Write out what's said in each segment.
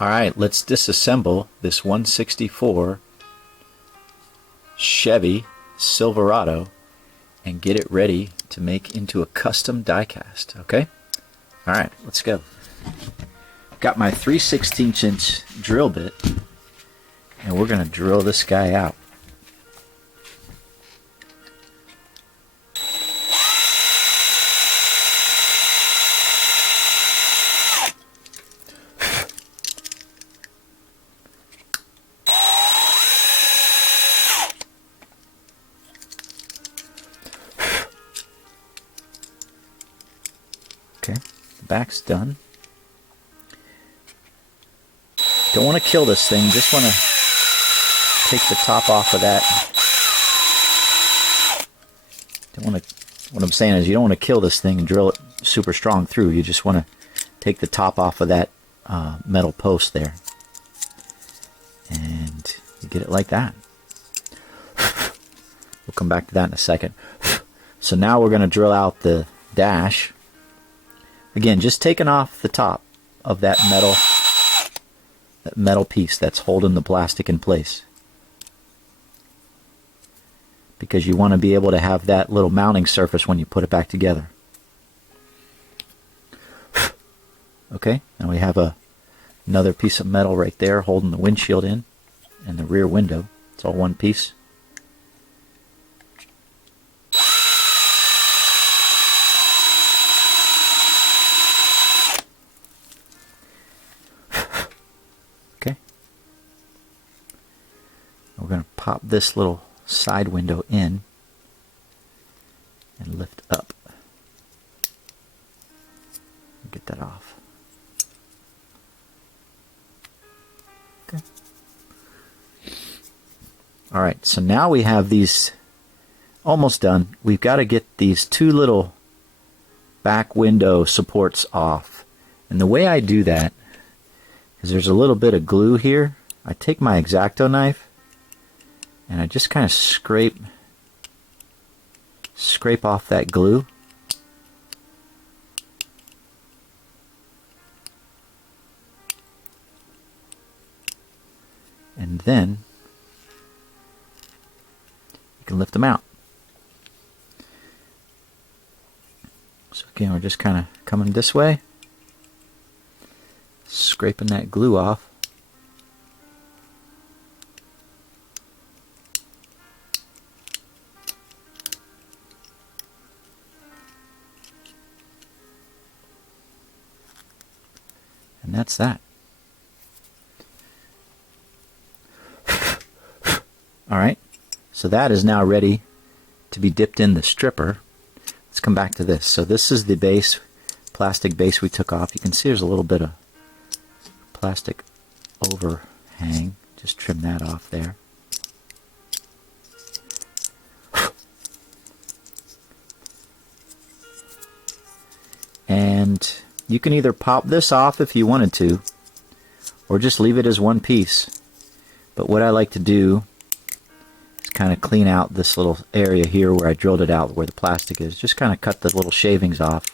Alright, let's disassemble this 164 Chevy Silverado and get it ready to make into a custom diecast, okay? Alright, let's go. Got my 3/16" drill bit, and we're going to drill this guy out. Okay, the back's done. Don't want to kill this thing, just want to take the top off of that. Don't want to, what I'm saying is you don't want to kill this thing and drill it super strong through. You just want to take the top off of that metal post there. And you get it like that. We'll come back to that in a second. So now we're going to drill out the dash. Again, just taking off the top of that metal piece that's holding the plastic in place, because you want to be able to have that little mounting surface when you put it back together. Okay, now we have another piece of metal right there holding the windshield in and the rear window. It's all one piece. We're going to pop this little side window in and lift up. Get that off. Okay. Alright, so now we have these almost done. We've got to get these two little back window supports off. And the way I do that is there's a little bit of glue here. I take my X-Acto knife and I just kind of scrape off that glue. And then you can lift them out. So again, we're just kind of coming this way, scraping that glue off. And that's that. Alright, so that is now ready to be dipped in the stripper. Let's come back to this. So this is the base, plastic base we took off. You can see there's a little bit of plastic overhang. Just trim that off there. And you can either pop this off if you wanted to, or just leave it as one piece. But what I like to do is kind of clean out this little area here where I drilled it out, where the plastic is. Just kind of cut the little shavings off.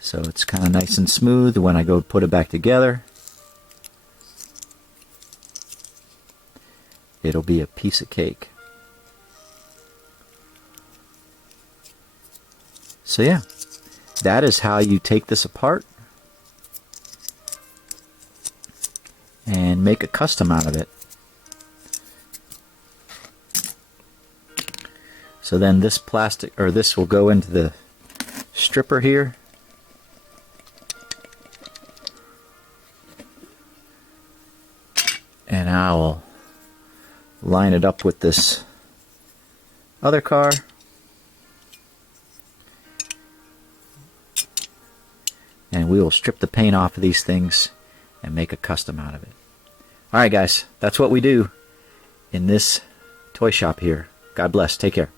So it's kind of nice and smooth when I go put it back together. It'll be a piece of cake. So yeah, that is how you take this apart and make a custom out of it. So then this plastic, or this will go into the stripper here. And I will line it up with this other car. And we will strip the paint off of these things and make a custom out of it. Alright guys, that's what we do in this toy shop here. God bless. Take care.